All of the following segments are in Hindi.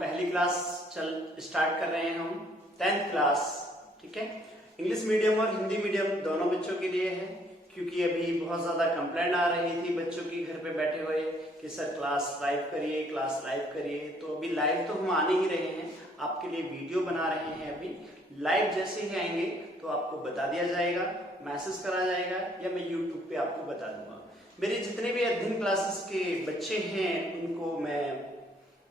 पहली क्लास स्टार्ट कर रहे हैं हम 10th क्लास। ठीक है, इंग्लिश मीडियम और हिंदी मीडियम दोनों बच्चों के लिए है, क्योंकि अभी बहुत ज्यादा कंप्लेंट आ रही थी बच्चों की घर पे बैठे हुए कि सर क्लास लाइव करिए, क्लास लाइव करिए। तो अभी लाइव तो हम आने ही रहे हैं, आपके लिए वीडियो बना रहे हैं। अभी लाइव जैसे ही आएंगे तो आपको बता दिया जाएगा, मैसेज करा जाएगा, या मैं यूट्यूब पे आपको बता दूंगा। मेरे जितने भी अध्ययन क्लासेस के बच्चे हैं उनको मैं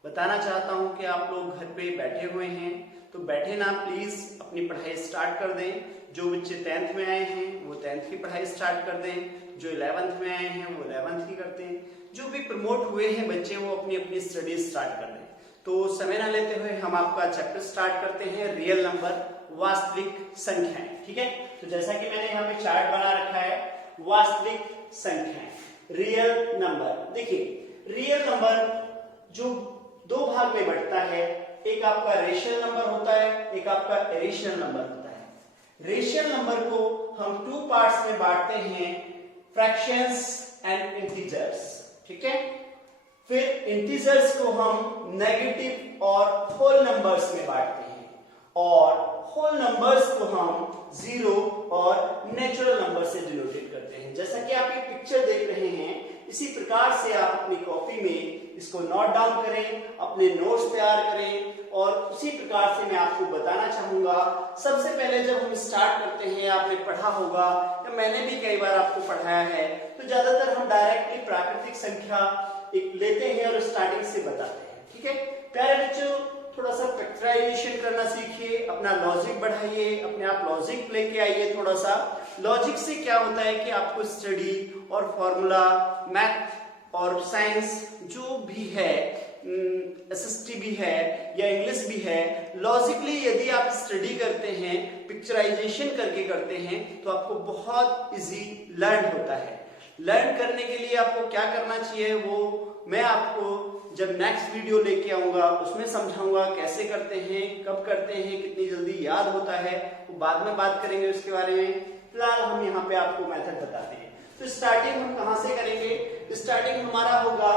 बताना चाहता हूं कि आप लोग घर पे बैठे हुए हैं तो बैठे ना, प्लीज अपनी पढ़ाई स्टार्ट कर दें। जो बच्चे 10th में आए हैं वो 10th की पढ़ाई स्टार्ट कर दें, जो 11th में आए हैं वो 11th की करते हैं, जो भी प्रमोट हुए हैं बच्चे वो अपनी अपनी स्टडी स्टार्ट कर दें। तो समय ना लेते हुए हम आपका चैप्टर स्टार्ट करते हैं, रियल नंबर, वास्तविक संख्याएं। ठीक है, तो जैसा कि मैंने यहाँ पे चार्ट बना रखा है, वास्तविक संख्याएं, रियल नंबर। देखिए रियल नंबर जो दो भाग में बढ़ता है, एक आपका रेशियल नंबर होता है, एक आपका इरेशियल नंबर होता है। रेशियल नंबर को हम 2 पार्ट्स में बांटते हैं, फ्रैक्शंस एंड इंटीजर्स। ठीक है, फिर इंटीजर्स को हम नेगेटिव और होल नंबर्स में बांटते हैं, और होल नंबर्स को हम जीरो और नेचुरल नंबर से डिनोटेट करते हैं। जैसा कि आप ये पिक्चर देख रहे हैं, इसी प्रकार से आप अपनी कॉपी में इसको नोट डाउन करें, अपने नोट्स तैयार करें, और उसी प्रकार से मैं आपको बताना चाहूंगा। सबसे पहले जब हम स्टार्ट करते हैं, आपने पढ़ा होगा या मैंने भी कई बार आपको पढ़ाया है, तो ज्यादातर हम डायरेक्टली प्राकृतिक संख्या एक लेते हैं और स्टार्टिंग से बताते हैं। ठीक है प्यारे बच्चों, थोड़ा सा फैक्टराइजेशन करना सीखिए, अपना लॉजिक बढ़ाइए, अपने आप लॉजिक लेके आइए। थोड़ा सा लॉजिक से क्या होता है कि आपको स्टडी और फॉर्मूला, मैथ और साइंस जो भी है, एसएसटी भी है या इंग्लिश भी है, लॉजिकली यदि आप स्टडी करते हैं, पिक्चराइजेशन करके करते हैं, तो आपको बहुत इजी लर्न होता है। लर्न करने के लिए आपको क्या करना चाहिए वो मैं आपको जब नेक्स्ट वीडियो लेके आऊंगा उसमें समझाऊंगा, कैसे करते हैं, कब करते हैं, कितनी जल्दी याद होता है, वो बाद में बात करेंगे उसके बारे में। फिलहाल हम यहाँ पे आपको मेथड बताते हैं। तो स्टार्टिंग हम कहां से करेंगे? स्टार्टिंग हमारा होगा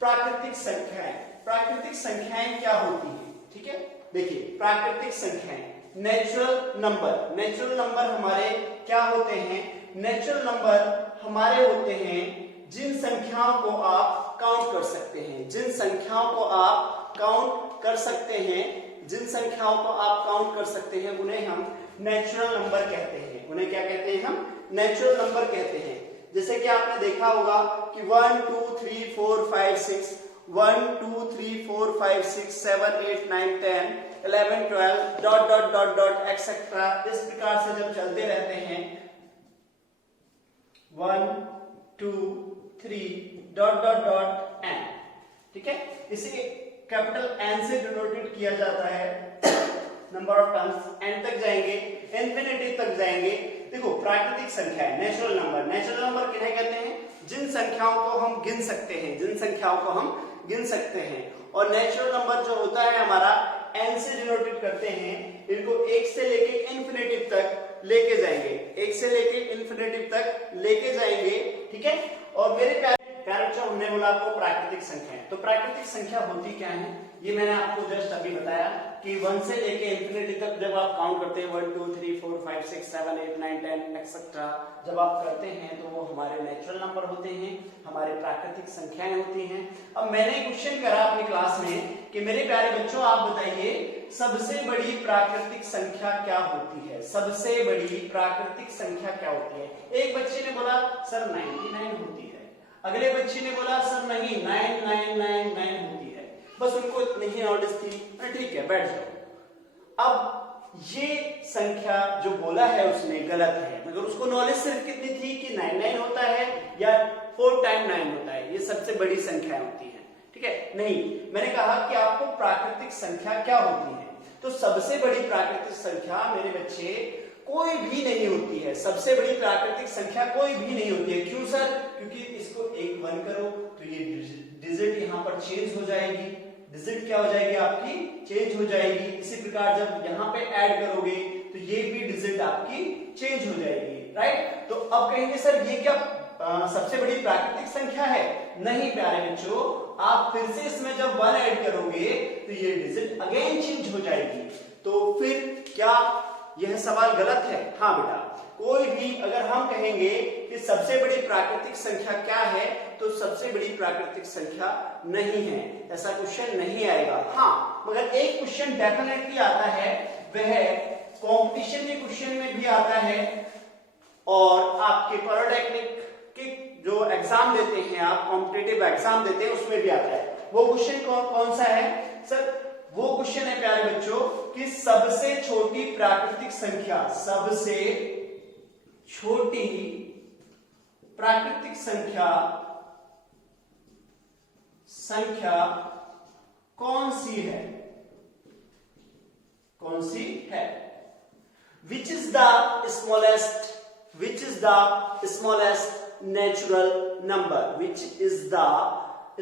प्राकृतिक संख्याएं। प्राकृतिक संख्याएं क्या होती है? ठीक है, देखिए प्राकृतिक संख्याएं, नेचुरल नंबर। नेचुरल नंबर हमारे क्या होते हैं? नेचुरल नंबर हमारे होते हैं जिन संख्याओं को आप काउंट कर सकते हैं, जिन संख्याओं को आप काउंट कर सकते हैं, जिन संख्याओं को आप काउंट कर सकते हैं उन्हें हम नेचुरल नंबर कहते हैं। उन्हें क्या कहते हैं? हम नेचुरल नंबर कहते हैं। जैसे कि आपने देखा होगा कि 1 2 3 4 5 6, 1 2 3 4 5 6 7 8 9 10 11 12 dot dot dot dot etcetera, इस प्रकार से जब चलते रहते हैं 1 2 3 डॉट डॉट डॉट एन। ठीक है, इसे कैपिटल एन से डिनोटेड किया जाता है। नंबर ऑफ टर्म्स एन तक जाएंगे, इंफिनिटी तक जाएंगे। देखो प्राकृतिक संख्या है, नेचुरल नंबर। नेचुरल नंबर किन्हें कहते हैं? जिन संख्याओं को हम गिन सकते हैं, जिन संख्याओं को हम गिन सकते हैं। और नेचुरल नंबर जो होता है हमारा एन से डिनोटेड करते हैं, इनको 1 से लेके इंफिनिटी तक लेके जाएंगे, 1 से लेके इंफिनिटी तक लेके जाएंगे। ठीक है, और मेरे प्यारे बच्चों, हमने बोला आपको प्राकृतिक संख्या है, तो प्राकृतिक संख्या होती क्या है ये मैंने आपको जस्ट अभी बताया कि 1 से लेके इंफिनिटी तक जब आप काउंट करते हैं 1 2 3 4 5 6 7 8 9 10 एक्सेट्रा, जब आप करते हैं तो वो हमारे नेचुरल नंबर होते हैं, हमारे प्राकृतिक संख्याएं होती हैं। अब मैंने क्वेश्चन करा अपनी क्लास में कि मेरे प्यारे बच्चों आप बताइए सबसे बड़ी प्राकृतिक संख्या क्या होती है? सबसे बड़ी प्राकृतिक संख्या क्या होती है? एक बच्चे ने बोला सर 99 होती है, अगले बच्चे ने बोला सर नहीं 9999 होती है। बस उनको इतनी ही नॉलेज थी, ठीक है बैठ जाओ। अब ये संख्या जो बोला है उसने गलत है, मगर उसको नॉलेज सिर्फ कितनी थी कि 99 होता है या 4 टाइम 9 होता है, ये सबसे बड़ी संख्या होती है। ठीक है, नहीं, मैंने कहा कि आपको प्राकृतिक संख्या क्या होती है, तो सबसे बड़ी प्राकृतिक संख्या मेरे बच्चे कोई भी नहीं होती है। सबसे बड़ी प्राकृतिक संख्या कोई भी नहीं होती है। क्यों सर? क्योंकि इसको 1 1 करो तो ये डिजिट यहाँ पर चेंज हो जाएगी, डिजिट क्या हो जाएगी आपकी? चेंज हो जाएगी। इसी प्रकार जब यहाँ पे ऐड करोगे तो ये भी डिजिट आपकी चेंज हो जाएगी, राइट? तो अब कहेंगे सर ये क्या सबसे बड़ी प्राकृतिक संख्या है? नहीं प्यारे बच्चों, आप फिर से इसमें जब 1 ऐड करोगे तो ये डिजिट अगेन चेंज हो जाएगी। तो फिर क्या यह सवाल गलत है? हाँ बेटा, कोई भी अगर हम कहेंगे कि सबसे बड़ी प्राकृतिक संख्या क्या है, तो सबसे बड़ी प्राकृतिक संख्या नहीं है, ऐसा क्वेश्चन नहीं आएगा। हाँ, मगर एक क्वेश्चन डेफिनेटली आता है, वह कंपटीशन के क्वेश्चन में भी आता है और आपके पॉलिटेक्निक के जो एग्जाम देते हैं, आप कॉम्पिटिटिव एग्जाम देते हैं, उसमें भी आता है। वो क्वेश्चन कौन सा है सर? वो क्वेश्चन है प्यारे बच्चों कि सबसे छोटी प्राकृतिक संख्या, सबसे छोटी प्राकृतिक संख्या कौन सी है? कौन सी है? Which is the smallest natural number? Which is the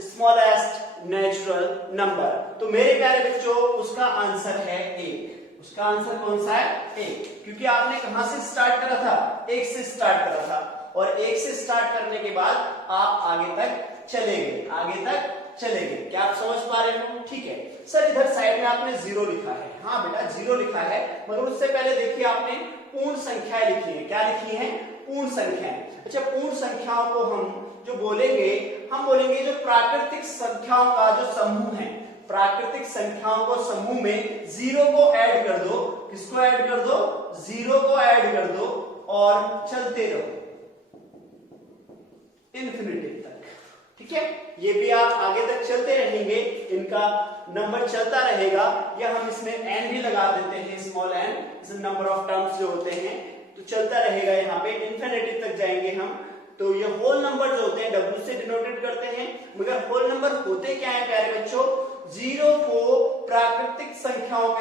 smallest natural number? तो मेरे प्यारे बच्चों उसका आंसर है 1। उसका आंसर कौन सा है? 1, क्योंकि आपने कहां से स्टार्ट करा था? 1 से स्टार्ट करा था, और 1 से स्टार्ट करने के बाद आप आगे तक चले गए। क्या आप समझ पा रहे हो? ठीक है सर, इधर साइड में आपने 0 लिखा है। हाँ बेटा 0 लिखा है, मगर उससे पहले देखिए आपने पूर्ण संख्याएं लिखी है। क्या लिखी है? पूर्ण संख्याएं। अच्छा, पूर्ण संख्याओं को हम जो बोलेंगे, हम बोलेंगे जो प्राकृतिक संख्याओं का जो समूह है, प्राकृतिक संख्याओं को समूह में 0 को ऐड कर दो। किसको ऐड कर दो? 0 को ऐड कर दो और चलते रहो इन्फिनिटी तक। ठीक है, ये भी आप आगे तक चलते रहेंगे, इनका नंबर चलता रहेगा, या हम इसमें n भी लगा देते हैं, स्मॉल n, इस नंबर ऑफ टर्म्स जो होते हैं, तो चलता रहेगा, यहाँ पे इन्फिनिटी तक जाएंगे हम। तो ये होल नंबर जो होते हैं W से डिनोटेट करते हैं, मगर होल नंबर होते क्या है प्यारे बच्चों? 0 को प्राकृतिक संख्याओं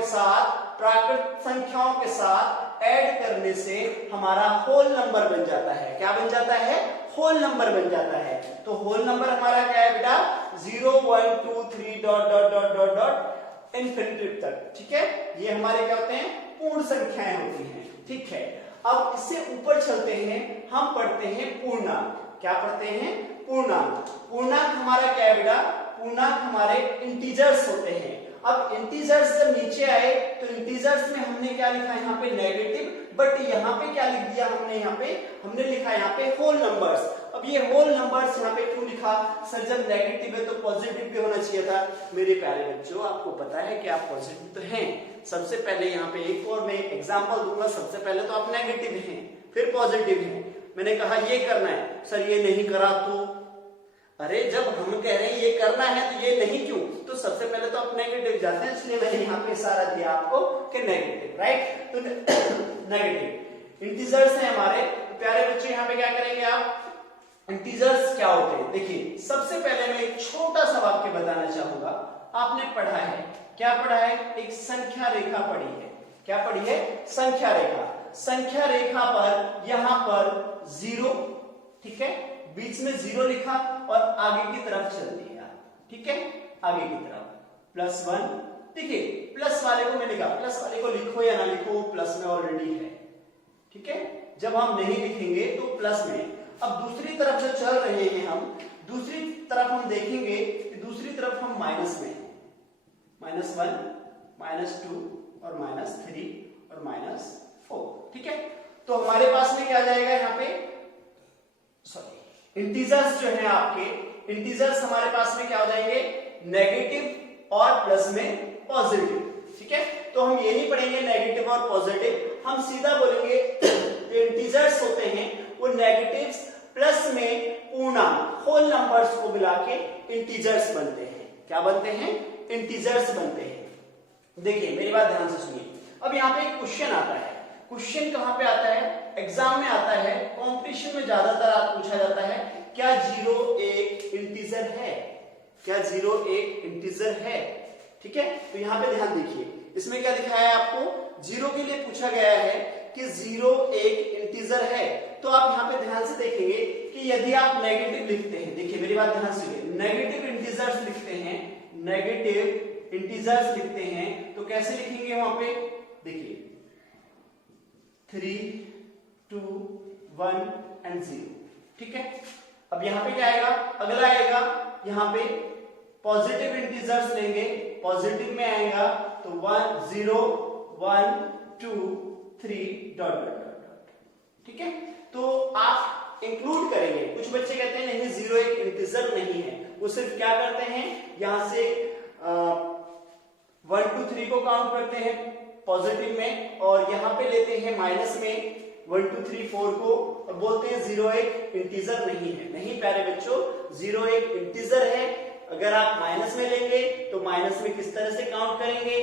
के साथ ऐड करने से हमारा होल नंबर बन जाता है। क्या बन जाता है? होल नंबर बन जाता है। तो होल नंबर हमारा क्या है बेटा? 0 1 2 3 dot dot dot dot dot infinity तक। ठीक है, ये हमारे क्या होते हैं? पूर्ण संख्याएं होती हैं। ठीक है, अब इससे ऊपर चलते हैं, हम पढ़ते हैं पूर्णांक। क्या पढ़ते हैं? पूर्णांक। पूर्णांक हमारा क्या है बेटा? पूर्णांक हमारे इंटीजर्स होते हैं। अब इंटीजर्स जब नीचे आए तो इंटीजर्स में हमने क्या लिखा यहाँ पे? नेगेटिव, बट यहाँ पे क्या लिख दिया हमने? यहाँ पे हमने लिखा यहाँ पे होल नंबर्स। अब ये होल नंबर्स यहाँ पे क्यों लिखा? सर जब नेगेटिव है तो पॉजिटिव भी होना चाहिए था। मेरे प्यारे बच्चों, आपको पता है कि आप पॉजिटिव तो हैं। सबसे पहले यहाँ पे एक और मैं एग्जांपल दूंगा। सबसे पहले तो आप नेगेटिव हैं, फिर पॉजिटिव हैं। मैंने कहा ये करना है, सर ये नहीं करा तो? अरे जब हम कह रहे हैं ये करना है तो ये नहीं क्यों? तो सबसे पहले तो आप नेगेटिव जाते हैं, इसलिए मैंने यहाँ पे इशारा दिया आपको कि नेगेटिव, राइट? तो नेगेटिव इंटीजर्स हैं हमारे। तो प्यारे बच्चों यहाँ पे क्या करेंगे आप? इंटीजर्स क्या होते हैं? देखिए, सबसे पहले मैं एक छोटा सा वाक्य बताना चाहूंगा। आपने पढ़ा है, क्या पढ़ा है? एक संख्या रेखा पढ़ी है। क्या पढ़ी है? संख्या रेखा। संख्या रेखा पर यहाँ पर 0, ठीक है, बीच में 0 लिखा और आगे की तरफ चल दिया। ठीक है, आगे की तरफ +1। देखिए, प्लस वाले को मैं लिखा, प्लस वाले को लिखो या ना लिखो, प्लस में ऑलरेडी है। ठीक है, जब हम नहीं लिखेंगे तो प्लस में। अब दूसरी तरफ जो चल रहे हैं हम, दूसरी तरफ हम देखेंगे कि दूसरी तरफ हम माइनस में, -1, -2 और -3 और -4। ठीक है, तो हमारे पास में क्या आ जाएगा यहाँ पे? सॉरी, इंटीजर्स जो है आपके, इंटीजर्स हमारे पास में क्या हो जाएंगे? नेगेटिव और प्लस में पॉजिटिव। ठीक है, तो हम ये नहीं पढ़ेंगे नेगेटिव और पॉजिटिव, हम सीधा बोलेंगे जो इंटीजर्स होते हैं वो नेगेटिव्स प्लस में पूर्णांक, होल नंबर्स को मिला के इंटीजर्स बनते हैं। क्या बनते हैं? इंटीजर्स बनते हैं। देखिए मेरी बात ध्यान से सुनिए। अब यहाँ पे एक क्वेश्चन आता है। क्वेश्चन कहाँ पे आता है? एग्जाम में आता है, कंपटीशन में ज्यादातर पूछा जाता है, क्या 0 एक इंटीजर है? क्या 0 एक इंटीजर है? ठीक है, तो यहाँ पे ध्यान देखिए, इसमें क्या दिखाया है आपको? 0 के लिए पूछा गया है कि 0 एक इंटीजर है। तो आप यहाँ पे ध्यान से देखेंगे कि यदि आप नेगेटिव लिखते हैं, देखिए मेरी बात ध्यान से, नेगेटिव इंटीजर्स लिखते हैं, नेगेटिव इंटीजर्स लिखते हैं, तो कैसे लिखेंगे वहां पे? देखिए 3 2 1 एंड 0। ठीक है। अब यहाँ पे क्या आएगा, अगला आएगा यहाँ पे पॉजिटिव इंटीजर्स लेंगे, पॉजिटिव में आएगा तो 1 0 1 2 3 डॉट डॉट डॉट, ठीक है। तो आप इंक्लूड करेंगे, कुछ बच्चे कहते हैं नहीं 0 एक इंटीजर नहीं है, वो सिर्फ क्या करते हैं यहां से 1 2 3 को काउंट करते हैं पॉजिटिव में और यहाँ पे लेते हैं माइनस में 1 2 3 4 को और बोलते हैं 0 एक इंटीजर नहीं है। नहीं प्यारे बच्चों, 0 एक इंटीजर है। अगर आप माइनस में लेंगे तो माइनस में किस तरह से काउंट करेंगे,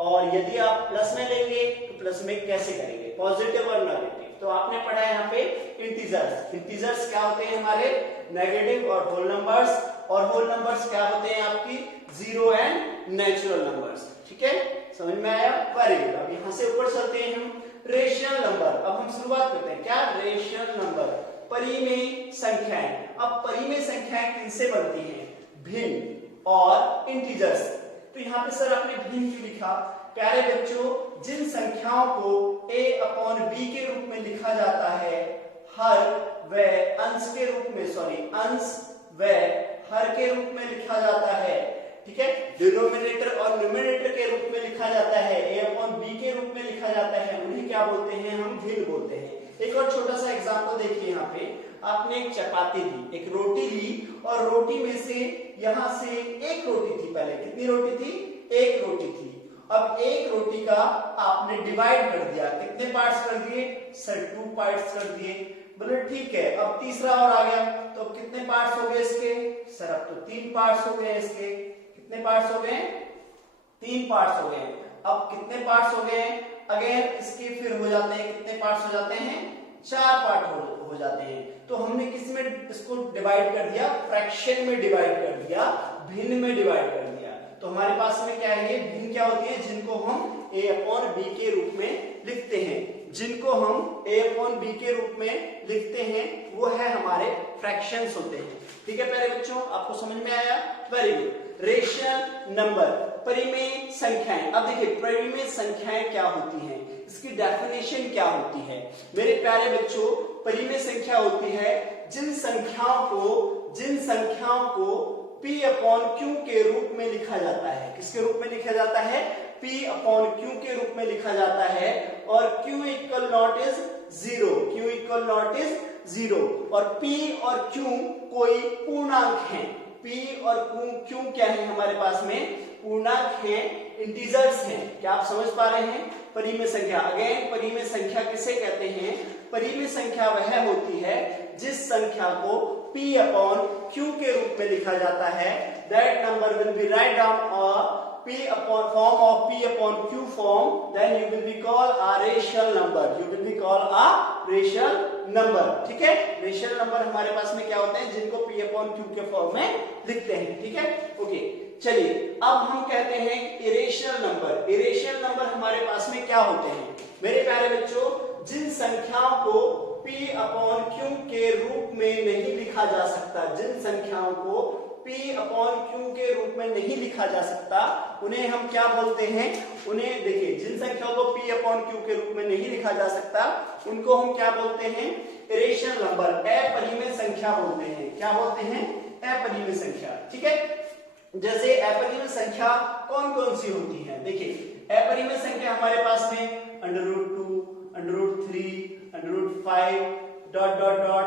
और यदि आप प्लस में लेंगे तो प्लस में कैसे करेंगे, पॉजिटिव और नेगेटिव। तो आपने पढ़ा है यहाँ पे इंटीजर्स। इंटीजर्स क्या होते हैं हमारे, नेगेटिव और होल नंबर्स, और होल नंबर्स क्या होते हैं आपकी 0 एंड नेचुरल नंबर्स, ठीक है। समझ में आया, वेरी गुड। अब यहाँ से ऊपर चलते हैं हम रेशनल नंबर। अब हम शुरुआत करते हैं, क्या रेशनल नंबर, परिमेय संख्याएं। अब परिमेय संख्याएं किनसे बनती हैं, भिन्न और इंटीजर्स। तो यहाँ पे सर आपने भिन्न क्यों लिखा, प्यारे बच्चों जिन संख्याओं को a/b के रूप में लिखा जाता है, हर व अंश के रूप में, अंश व हर के रूप में लिखा जाता है, ठीक है, डिनोमिनेटर और न्यूमरेटर के रूप में लिखा जाता है, a/b के रूप में लिखा जाता है, उन्हें क्या बोलते हैं, हम भिन्न बोलते हैं। एक और छोटा सा एग्जांपल देखिए, यहाँ पे आपने एक चपाती ली, एक रोटी ली, और रोटी में से यहां से एक रोटी थी, पहले कितनी रोटी थी, एक रोटी थी। अब एक रोटी का आपने डिवाइड कर दिया, कितने पार्ट्स कर दिए सर, 2 पार्ट्स कर दिए। बोले ठीक है, अब तीसरा और आ गया, तो अब कितने पार्ट्स हो गए इसके, सर अब तो 3 पार्ट्स हो गए इसके। कितने पार्ट्स हो गए, 3 पार्ट्स हो गए। अब कितने पार्ट्स हो गए, अगेन इसके फिर हो जाते हैं, कितने पार्ट्स हो जाते हैं, 4 पार्ट हो जाते हैं। तो हमने किस में इसको डिवाइड कर दिया, फ्रैक्शन में डिवाइड कर दिया, भिन्न में डिवाइड कर दिया। तो हमारे पास में क्या है, भिन्न क्या होती है, जिनको हम a/b के रूप में लिखते हैं, जिनको हम a/b के रूप में लिखते हैं वो है हमारे फ्रैक्शंस होते हैं, ठीक है प्यारे बच्चों, आपको समझ में आया, वेरी गुड। रेशनल नंबर, परिमेय संख्याएं। अब देखिए परिमेय संख्याएं क्या होती हैं, इसकी डेफिनेशन क्या होती है मेरे प्यारे बच्चों। परिमेय संख्या होती है जिन संख्याओं को p/q के रूप में लिखा जाता है। किसके रूप में लिखा जाता है, p/q के रूप में लिखा जाता है, और q equal not is 0, q equal not is 0, और p और q कोई पूर्णांक हैं। p और q क्या है हमारे पास में, पूर्णांक हैं, इंटीजर्स हैं। क्या आप समझ पा रहे हैं, परिमेय संख्या, अगेन परिमेय संख्या किसे कहते हैं, परिमेय संख्या वह होती है जिस संख्या को p/q के रूप में लिखा जाता है। That number will be write down form of p/q form, then you will be called a rational number, you will be called a rational number, ठीक है। रेशनल नंबर हमारे पास में क्या होते हैं, जिनको p/q के फॉर्म में लिखते हैं, ठीक है, ओके। चलिए अब हम कहते हैं इरेशनल नंबर। इरेशनल नंबर हमारे पास में क्या होते हैं मेरे प्यारे बच्चों, जिन संख्याओं को p/q के रूप में नहीं लिखा जा सकता, जिन संख्याओं को p/q के रूप में नहीं लिखा जा सकता, उन्हें हम क्या बोलते हैं, उन्हें देखिए जिन संख्याओं को p/q के रूप में नहीं लिखा जा सकता, उनको हम क्या बोलते हैं, इरेशनल नंबर, अपरिमेय संख्या बोलते हैं। क्या बोलते हैं, अपरिमेय संख्या, ठीक है। जैसे अपरिमेय संख्या कौन कौन सी होती है, देखिए अपरिमेय संख्या हमारे पास में √2, √3, √5 डॉट डॉट डॉट,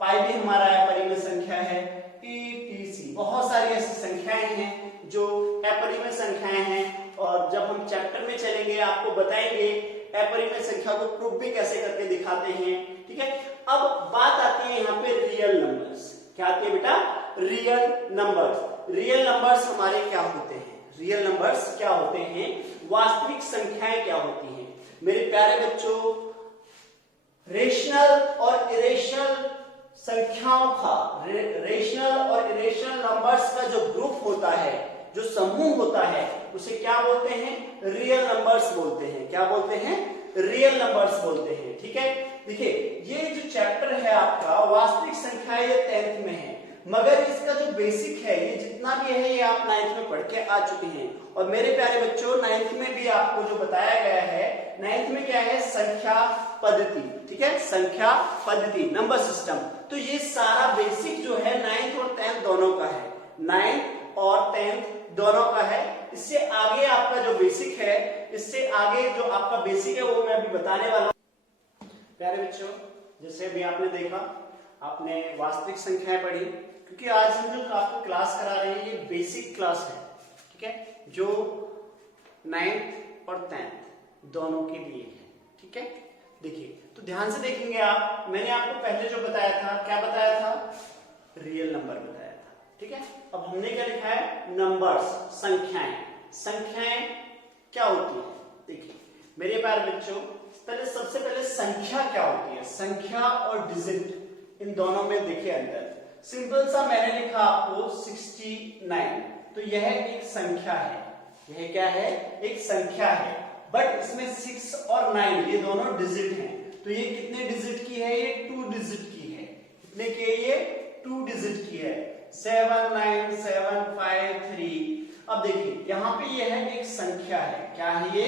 पाई भी हमारा अपरिमेय संख्या है, etc। बहुत सारी ऐसी संख्याएं हैं जो अपरिमेय संख्याएं हैं, और जब हम चैप्टर में चलेंगे आपको बताएंगे अपरिमेय संख्या को प्रूफ भी कैसे करके दिखाते हैं, ठीक है। अब बात आती है यहाँ पे रियल नंबर्स। क्या आती है बेटा, रियल नंबर्स। रियल नंबर्स हमारे क्या होते हैं, रियल नंबर्स क्या होते हैं, वास्तविक संख्याएं क्या होती हैं मेरे प्यारे बच्चों। रेशनल और इरेशनल संख्याओं का, रेशनल और इरेशनल नंबर्स का जो ग्रुप होता है, जो समूह होता है, उसे क्या बोलते हैं, रियल नंबर्स बोलते हैं। क्या बोलते हैं, रियल नंबर्स बोलते हैं, ठीक है। देखिए ये जो चैप्टर है आपका वास्तविक संख्याएं, ये 10th में है, मगर इसका जो बेसिक है, ये जितना भी है ये आप 9th में पढ़ के आ चुके हैं। और मेरे प्यारे बच्चों 9th में भी आपको जो बताया गया है, 9th में क्या है, संख्या पद्धति, ठीक है, संख्या पद्धति, नंबर सिस्टम। तो ये सारा बेसिक जो है 9th और 10th दोनों का है, 9th और 10th दोनों का है। इससे आगे आपका जो बेसिक है, इससे आगे जो आपका बेसिक है वो मैं अभी बताने वाला हूं। प्यारे बच्चों, जैसे अभी आपने देखा, आपने वास्तविक संख्याएं पढ़ी, क्योंकि आज हम जो आपको क्लास करा रहे हैं ये बेसिक क्लास है, ठीक है, जो 9th और 10th दोनों के लिए है, ठीक है। देखिए, तो ध्यान से देखेंगे आप, मैंने आपको पहले जो बताया था, क्या बताया था, रियल नंबर बताया था, ठीक है। अब हमने क्या लिखा है, नंबर्स, संख्याएं। संख्याएं क्या होती है, देखिए मेरे प्यारे बच्चों, सबसे पहले संख्या क्या होती है, संख्या और डिजिट इन दोनों में देखिए अंतर। सिंपल सा मैंने लिखा आपको 69, तो यह एक संख्या है, यह क्या है, एक संख्या है, बट इसमें 6 और 9 ये दोनों डिजिट हैं। तो ये कितने डिजिट की है, ये 2 डिजिट की है। कितने की है, ये 2 डिजिट की है, 79753। अब देखिए यहाँ पे ये है एक संख्या है, क्या है ये,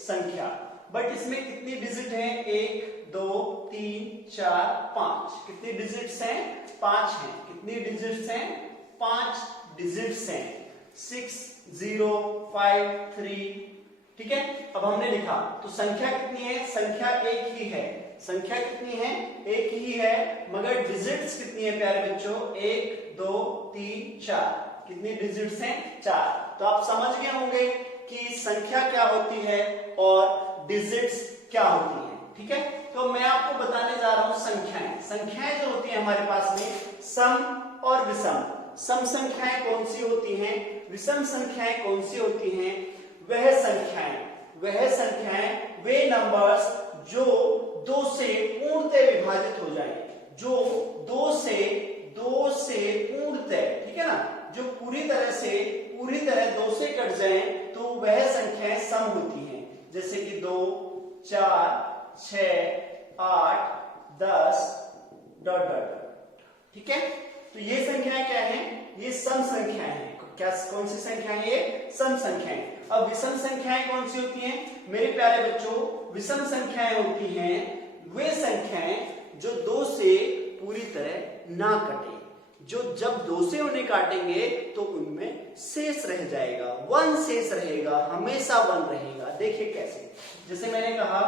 संख्या, बट इसमें कितनी डिजिट है, 1 2 3 4 5। कितनी डिजिट्स हैं, 5 हैं। कितनी डिजिट्स हैं, 5 डिजिट्स हैं, 6053, ठीक है। अब हमने लिखा, तो संख्या कितनी है, संख्या एक ही है, संख्या कितनी है, एक ही है, मगर डिजिट्स कितनी है प्यारे बच्चों, 1 2 3 4। कितनी डिजिट्स हैं, 4। तो आप समझ गए होंगे कि संख्या क्या होती है और डिजिट्स क्या होती है, ठीक है। तो मैं आपको बताने जा रहा हूं संख्याएं। संख्याएं जो होती है हमारे पास में, सम और विषम। सम संख्याएं कौन सी होती हैं, विषम संख्याएं कौन सी होती हैं, वह संख्याएं वे नंबर्स जो 2 से पूर्णतः विभाजित हो जाएं, जो 2 से पूर्णतः, ठीक है ना, जो पूरी तरह 2 से कट जाएं, तो वह संख्याएं सम होती हैं। जैसे कि 2 4 6 8 10 डॉट डॉट, ठीक है। तो ये संख्याएं क्या हैं, ये सम संख्याएं हैं। क्या, कौन सी संख्याएं, ये सम संख्याएं। अब विषम संख्याएं कौन सी होती हैं मेरे प्यारे बच्चों, विषम संख्याएं होती हैं वे संख्याएं जो 2 से पूरी तरह ना कटे, जो जब 2 से उन्हें काटेंगे तो उनमें शेष रह जाएगा, 1 शेष रहेगा, हमेशा 1 रहेगा। देखिए कैसे, जैसे मैंने कहा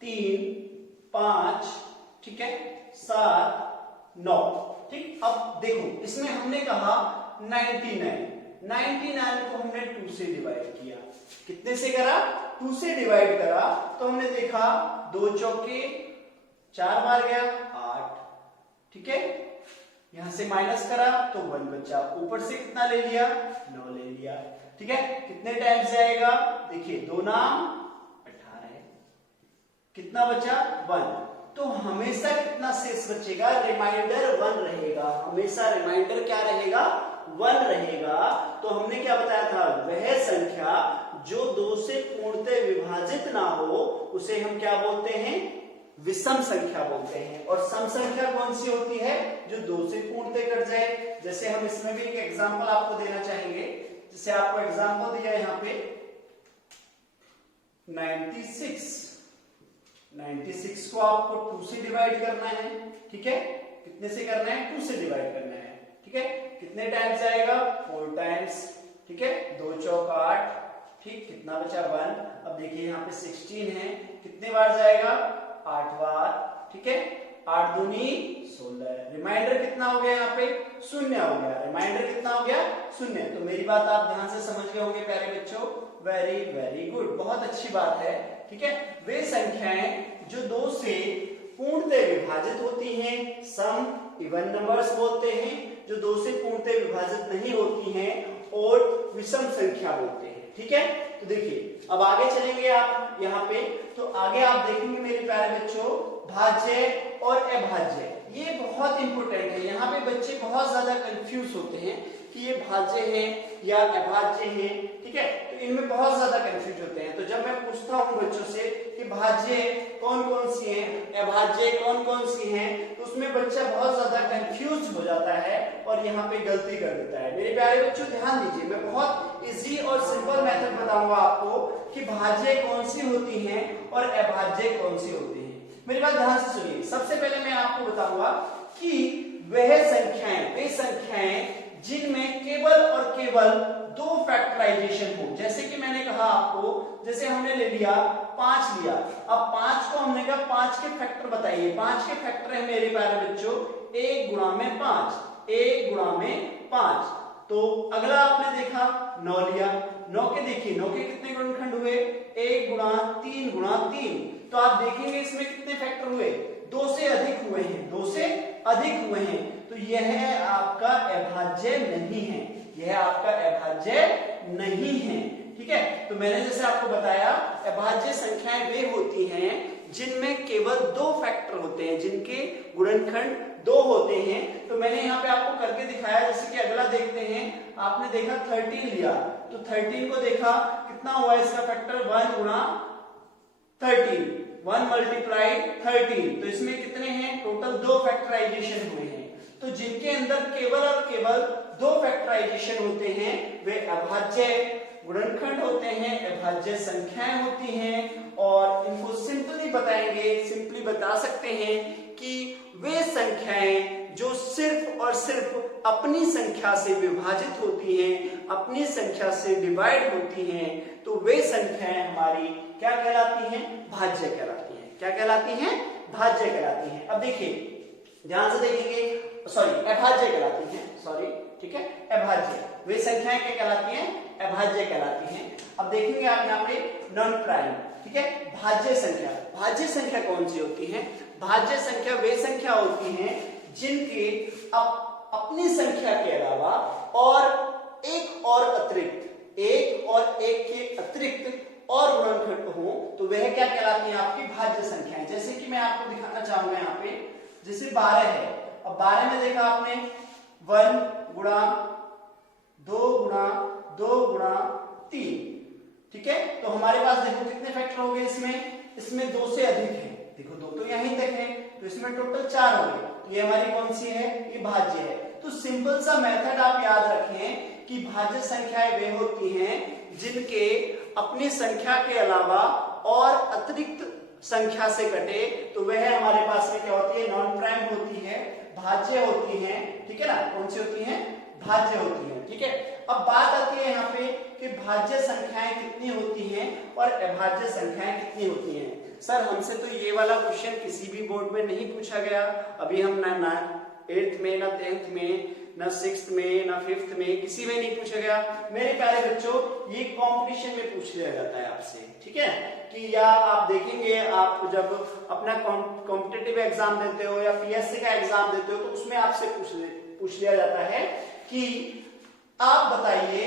3 5, ठीक है, 7 9, ठीक। अब देखो इसमें हमने कहा 99 को हमने 2 से डिवाइड किया। कितने से करा, 2 से डिवाइड करा, तो हमने देखा 2 चौके 4 बार गया 8, ठीक है। यहां से माइनस करा तो 1 बचा, ऊपर से कितना ले लिया, 9 ले लिया, ठीक है। कितने टाइम्स जाएगा, देखिए 2 नाम 18, कितना बचा, 1। तो हमेशा कितना शेष बचेगा, रिमाइंडर 1 रहेगा, हमेशा रिमाइंडर क्या रहेगा, 1 रहेगा। तो हमने क्या बताया था, वह संख्या जो 2 से पूर्णतः विभाजित ना हो उसे हम क्या बोलते हैं, विषम संख्या बोलते हैं। और सम संख्या कौन सी होती है, जो 2 से पूर्णतः कट जाए। जैसे हम इसमें भी एक एग्जांपल आपको देना चाहेंगे, जैसे आपको एग्जांपल दिया है यहाँ पे 96 को आपको 2 से डिवाइड करना है, ठीक है। कितने से करना है, 2 से डिवाइड करना है, ठीक है। कितने टाइम्स जाएगा, 4 टाइम्स, ठीक है। 2 चौक 8, ठीक, कितना बचा, 1। अब देखिए यहाँ पे 16 है, कितने बार जाएगा, 8 बार, ठीक है। 8 दूनी 16, रिमाइंडर कितना हो गया, यहाँ पे 0 हो गया, रिमाइंडर कितना हो गया, 0। तो मेरी बात आप ध्यान से समझ गए होंगे प्यारे बच्चों, वेरी वेरी गुड, बहुत अच्छी बात है, ठीक है। वे संख्याएं जो 2 से पूर्णतः विभाजित होती हैं, सम इवन नंबर्स बोलते हैं, जो 2 से पूर्णतः विभाजित नहीं होती हैं, और विषम संख्या बोलते हैं, ठीक है। तो देखिए अब आगे चलेंगे आप यहाँ पे, तो आगे आप देखेंगे मेरे प्यारे बच्चों, भाज्य और अभाज्य, ये बहुत इंपॉर्टेंट है। यहाँ पे बच्चे बहुत ज्यादा कंफ्यूज होते हैं कि ये भाज्य है या अभाज्य है, ठीक है। तो इनमें बहुत ज्यादा कंफ्यूज होते हैं। तो जब मैं पूछता हूँ बच्चों से कि भाज्य कौन कौन सी हैं, अभाज्य कौन कौन सी हैं, तो उसमें बच्चा बहुत ज्यादा कंफ्यूज हो जाता है और यहाँ पे गलती कर देता है। मेरे प्यारे बच्चों ध्यान दीजिए, मैं बहुत इजी और सिंपल मेथड बताऊंगा आपको कि भाज्य कौन सी होती हैं और अभाज्य कौन सी होती हैं। मेरी बात ध्यान से सुनिए। सबसे पहले मैं आपको बताऊंगा कि वे संख्याएं जिनमें केवल और केवल दो फैक्टराइजेशन हो। जैसे कि मैंने कहा आपको, जैसे हमने ले लिया 5 लिया, अब 5 को हमने कहा 5 के फैक्टर बताइए। 5 के फैक्टर है मेरे प्यारे बच्चों 1 गुणा में 5, 1 गुणा में 5। तो अगला आपने देखा 9 लिया, 9 के देखिए 9 के कितने गुणनखंड हुए 1 गुणा 3 गुणा 3। तो आप देखेंगे इसमें कितने फैक्टर हुए 2 से अधिक हुए हैं, 2 से अधिक हुए हैं। तो यह आपका अभाज्य नहीं है, यह आपका अभाज्य नहीं है। ठीक है, तो मैंने जैसे आपको बताया अभाज्य संख्याएं वे होती हैं जिनमें केवल 2 फैक्टर होते हैं, जिनके गुणनखंड 2 होते हैं। तो मैंने यहाँ पे आपको करके दिखाया। जैसे कि अगला देखते हैं, आपने देखा 13 लिया, तो 13 को देखा कितना हुआ इसका फैक्टर 1 गुणा 13, 1 मल्टीप्लाई 13। तो इसमें कितने हैं टोटल 2 फैक्टराइजेशन हुए हैं। तो जिनके अंदर केवल और केवल 2 फैक्टराइजेशन होते हैं वे अभाज्य गुणनखंड होते हैं, अभाज्य संख्याएं होती हैं। और इनको सिंपली बताएंगे, सिंपली बता सकते हैं कि वे संख्याएं जो सिर्फ और सिर्फ अपनी संख्या से विभाजित होती हैं, अपनी संख्या से डिवाइड होती हैं, तो वे संख्याएं हमारी क्या कहलाती हैं भाज्य कहलाती हैं। क्या कहलाती हैं भाज्य कहलाती हैं। अब देखिए ध्यान से देखेंगे, सॉरी अभाज्य कहलाती हैं, सॉरी ठीक है अभाज्य। वे संख्याएं क्या कहलाती हैं अभाज्य कहलाती हैं। अब देखेंगे आप यहाँ पे नॉन प्राइम, ठीक है भाज्य संख्या। भाज्य संख्या कौन सी होती है? भाज्य संख्या वे संख्या होती हैं जिनके अपनी संख्या के अलावा और एक और अतिरिक्त, एक और एक के अतिरिक्त और गुणनखंड हो, तो वह क्या कहलाती है आपकी भाज्य संख्याएं। जैसे कि मैं आपको दिखाना चाहूंगा यहाँ पे, जैसे 12 है। अब 12 में देखा आपने 1 गुणा 2 गुणा 2 गुणा 3, ठीक है। तो हमारे पास देखो कितने फैक्टर हो गए इसमें 2 से अधिक है। देखो 2 तो यहीं तक है, तो इसमें टोटल 4 हो गए। तो ये हमारी कौन सी है? ये भाज्य है। तो सिंपल सा मेथड आप याद रखें कि भाज्य संख्याएं वे होती हैं जिनके अपनी संख्या के अलावा और अतिरिक्त संख्या से कटे, तो वह हमारे पास में क्या होती है? नॉन प्राइम होती है, भाज्य होती है, ठीक है ना। कौन सी होती है? भाज्य होती है, ठीक है। अब बात आती है यहाँ पे कि भाज्य संख्याएं कितनी होती हैं और अभाज्य संख्याएं कितनी होती हैं। सर हमसे तो ये वाला क्वेश्चन किसी भी बोर्ड में नहीं पूछा गया। अभी हम ना 8th में, ना 10th में, ना 6th में, ना 5th में, किसी में नहीं पूछा गया। मेरे प्यारे बच्चों ये कंपटीशन में पूछ लिया जाता है आपसे, ठीक है। कि या आप देखेंगे, आप जब अपना कॉम्पिटिटिव एग्जाम देते हो या पीएससी का एग्जाम देते हो, तो उसमें आपसे पूछ लिया जाता है कि आप बताइए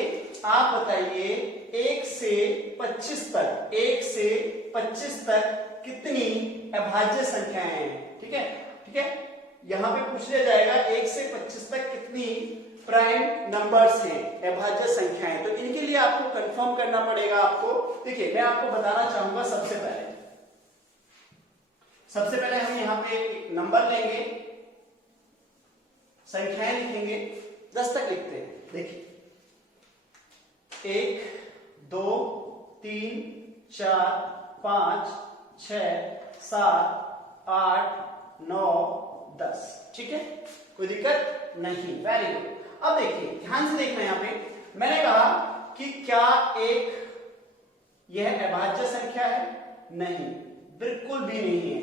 1 से 25 तक, 1 से 25 तक कितनी अभाज्य संख्याएं हैं, ठीक है, ठीक है। यहां पे पूछ लिया जाएगा 1 से 25 तक कितनी प्राइम नंबर्स हैं, अभाज्य संख्याएं। तो इनके लिए आपको कंफर्म करना पड़ेगा आपको। देखिए मैं आपको बताना चाहूंगा सबसे पहले हम यहाँ पे एक नंबर लेंगे, संख्याएं लिखेंगे, 10 तक लिखते हैं। देखिए 1 2 3 4 5 6 7 8 9 10, ठीक है, कोई दिक्कत नहीं। Very good. अब देखिए ध्यान से देखना, यहाँ पे मैंने कहा कि क्या यह अभाज्य संख्या है? नहीं, बिल्कुल भी नहीं है।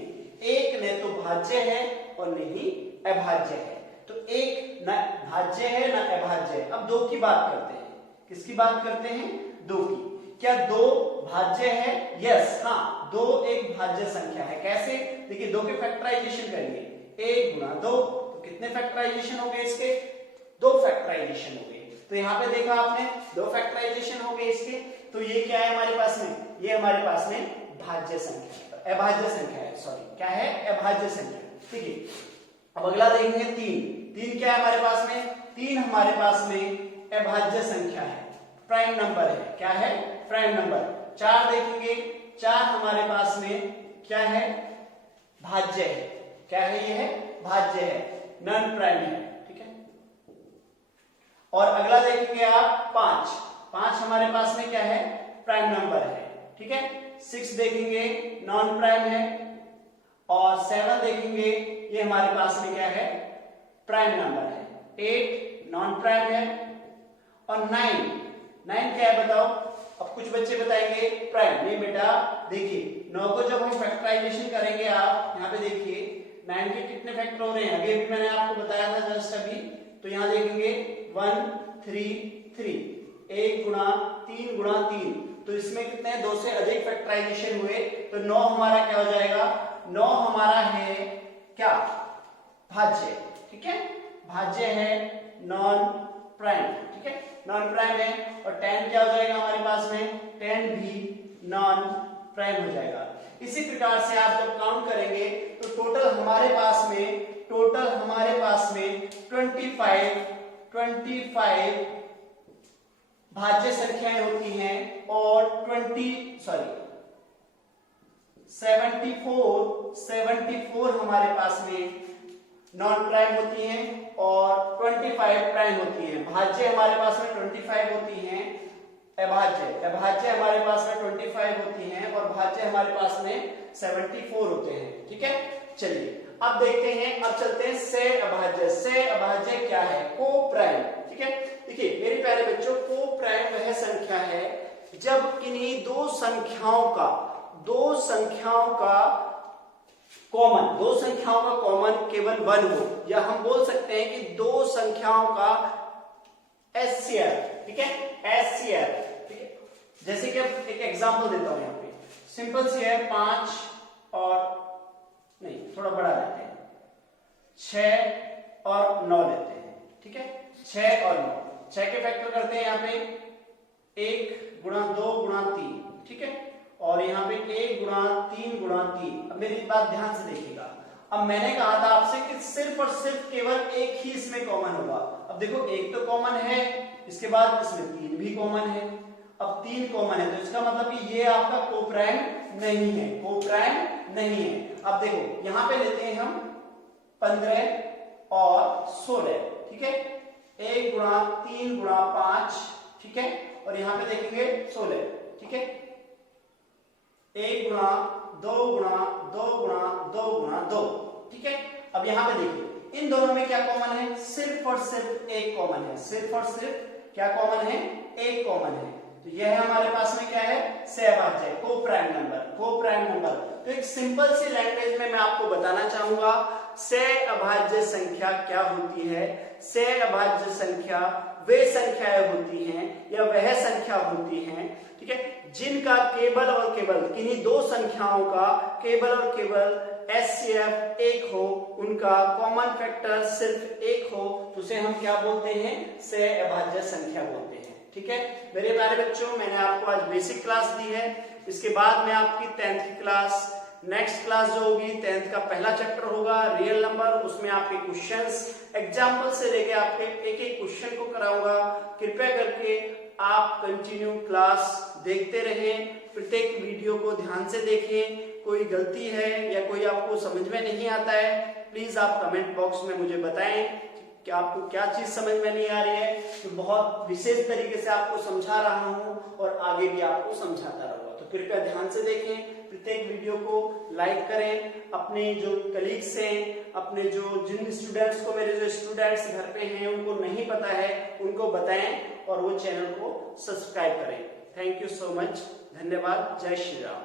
एक न तो भाज्य है और न ही अभाज्य है। तो एक न भाज्य है न अभाज्य है। अब 2 की बात करते हैं। किसकी बात करते हैं? 2 की। क्या 2 भाज्य है? यस, हाँ 2 एक भाज्य संख्या है। कैसे? देखिए 2 के फैक्टराइजेशन करिए, 1 गुणा 2, तो कितने फैक्टराइजेशन हो गए इसके? 2 फैक्टराइजेशन हो गए। तो यहाँ पे देखा आपने 2 फैक्टराइजेशन हो गए इसके। तो ये क्या है हमारे पास में? ये हमारे पास में भाज्य संख्या है, अभाज्य संख्या है, सॉरी क्या है? अभाज्य संख्या, ठीक है। अब अगला देखेंगे 3 क्या है हमारे पास में? 3 हमारे पास में अभाज्य संख्या है, प्राइम नंबर है। क्या है? Prime number. 4 देखेंगे, 4 हमारे पास में क्या है? भाज्य है। क्या है? ये है भाज्य है, नॉन प्राइम है, ठीक है। और अगला देखेंगे आप 5 हमारे पास में क्या है? प्राइम नंबर है, ठीक है। 6 देखेंगे नॉन प्राइम है, और 7 देखेंगे ये हमारे पास में क्या है, प्राइम नंबर है। 8 नॉन प्राइम है, और 9 क्या है बताओ। अब कुछ बच्चे बताएंगे प्राइम। नहीं बेटा, देखिए 9 को जब हम फैक्टराइजेशन करेंगे, आप यहाँ पे देखिए 9 के कितने फैक्टर हो रहे हैं, अभी अभी मैंने आपको बताया था जस्ट अभी। तो यहाँ देखेंगे 1 3 3, 1 गुणा 3 गुणा 3, तो इसमें कितने 2 से अधिक फैक्टराइजेशन हुए, तो 9 हमारा क्या हो जाएगा, 9 हमारा है क्या, भाज्य, ठीक है, भाज्य है, नॉन प्राइम, ठीक है, नॉन प्राइम है। और 10 क्या हो जाएगा हमारे पास में, 10 भी नॉन प्राइम हो जाएगा। इसी प्रकार से आप जब काउंट करेंगे तो टोटल हमारे पास में 25 भाज्य संख्याएं होती हैं, और 74 हमारे पास में नॉन प्राइम होती हैं, और 25 प्राइम होती हैं। भाज्य हमारे पास में 25 होती हैं, अभाज्य हमारे पास में 25 होती हैं, और भाज्य हमारे पास में 74 होते हैं, ठीक है। चलिए अब देखते हैं, अब चलते हैं से अभाज्य। से अभाज्य क्या है, को प्राइम, ठीक है। देखिए मेरे प्यारे बच्चों, को प्राइम वह संख्या है जब किन्हीं दो संख्याओं का कॉमन केवल 1 हो, या हम बोल सकते हैं कि दो संख्याओं का एससीआर, ठीक है, एससीआर, ठीक है। जैसे कि अब एक एग्जांपल देता हूं, यहाँ पे सिंपल सी है, 5 और नहीं थोड़ा बड़ा लेते हैं, 6 और 9 लेते हैं, ठीक है, 6 और 9, 6 के फैक्टर करते हैं यहाँ पे 1 गुणा 2 गुणा 3, ठीक है, और यहाँ पे 1 गुणा 3 गुणा 3। अब मेरी बात ध्यान से देखिएगा, अब मैंने कहा था आपसे कि सिर्फ और सिर्फ केवल एक ही इसमें कॉमन होगा। अब देखो एक तो कॉमन है, इसके बाद इसमें 3 भी कॉमन है। अब 3 कॉमन है तो इसका मतलब कि ये आपका कोप्राइम नहीं है, कोप्राइम नहीं है। अब देखो यहाँ पे लेते हैं हम 15 और 16, ठीक है, 1 गुणा 3 गुणा 5, ठीक है, और यहाँ पे देखेंगे 16, ठीक है, 1 गुणा 2 गुणा 2 गुणा 2 गुणा 2, ठीक है। अब यहाँ पे देखिए इन दोनों में क्या कॉमन है, सिर्फ और सिर्फ एक कॉमन है, सिर्फ और सिर्फ क्या कॉमन है, एक कॉमन है। तो यह हमारे पास में क्या है, सहभाज्य, कोप्राइम नंबर, कोप्राइम नंबर। तो एक सिंपल सी लैंग्वेज में मैं आपको बताना चाहूंगा सहअभाज्य संख्या क्या होती है। सहअभाज्य संख्या वे संख्याएं होती हैं या वह संख्या होती हैं, ठीक है, जिनका केवल और केवल किन्हीं दो संख्याओं का केवल और केवल एचसीएफ 1 हो, उनका कॉमन फैक्टर सिर्फ 1 हो, तो उसे हम क्या बोलते हैं, सहअभाज्य संख्या बोलते हैं, ठीक है। मेरे प्यारे बच्चों, मैंने आपको आज बेसिक क्लास दी है, इसके बाद में आपकी 10th की क्लास, नेक्स्ट क्लास जो होगी 10th का पहला चैप्टर होगा रियल नंबर, उसमें आपके क्वेश्चंस एग्जाम्पल से लेके आपके एक एक क्वेश्चन को कराऊंगा। कृपया करके आप कंटिन्यू क्लास देखते रहें, प्रत्येक वीडियो को ध्यान से देखें। कोई गलती है या कोई आपको समझ में नहीं आता है, प्लीज आप कमेंट बॉक्स में मुझे बताएं कि आपको क्या चीज समझ में नहीं आ रही है। तो बहुत विशेष तरीके से आपको समझा रहा हूं और आगे भी आपको समझाता रहूंगा, तो कृपया ध्यान से देखें, प्रत्येक वीडियो को लाइक करें, अपने जो कलीग्स हैं, अपने जो जिन स्टूडेंट्स को, मेरे जो स्टूडेंट्स घर पे हैं उनको नहीं पता है उनको बताएं और वो चैनल को सब्सक्राइब करें। थैंक यू सो मच, धन्यवाद, जय श्री राम।